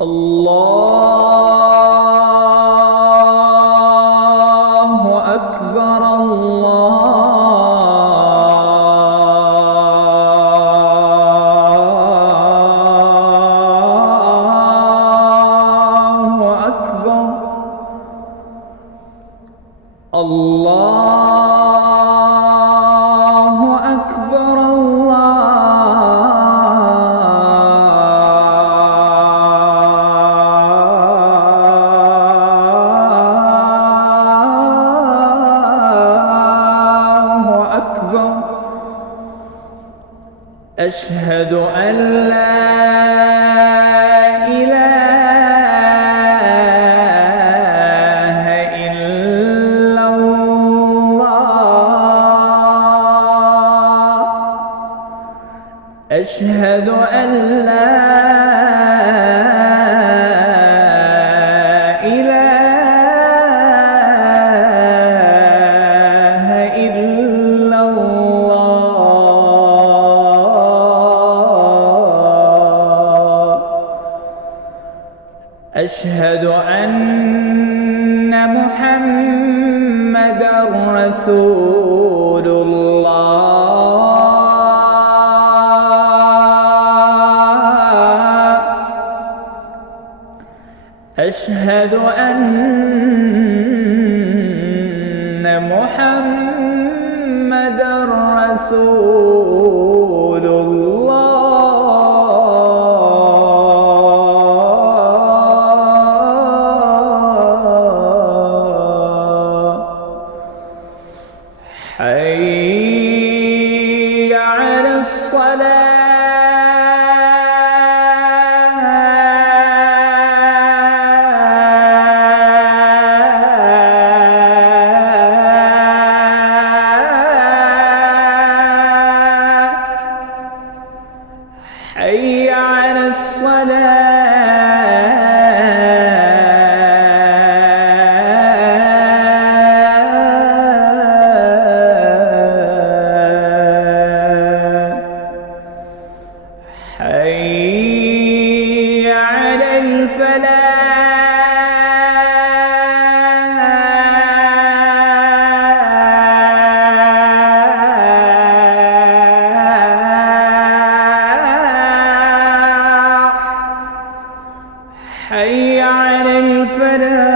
الله أكبر الله أكبر الله أكبر أشهد أن لا إله إلا الله أشهد أن لا إله إلا الله أشهد أن محمدًا رسول الله أشهد أن محمدًا رسول الله حي على الصلاة حي على الصلاة حي على الفلاح حي على الفلاح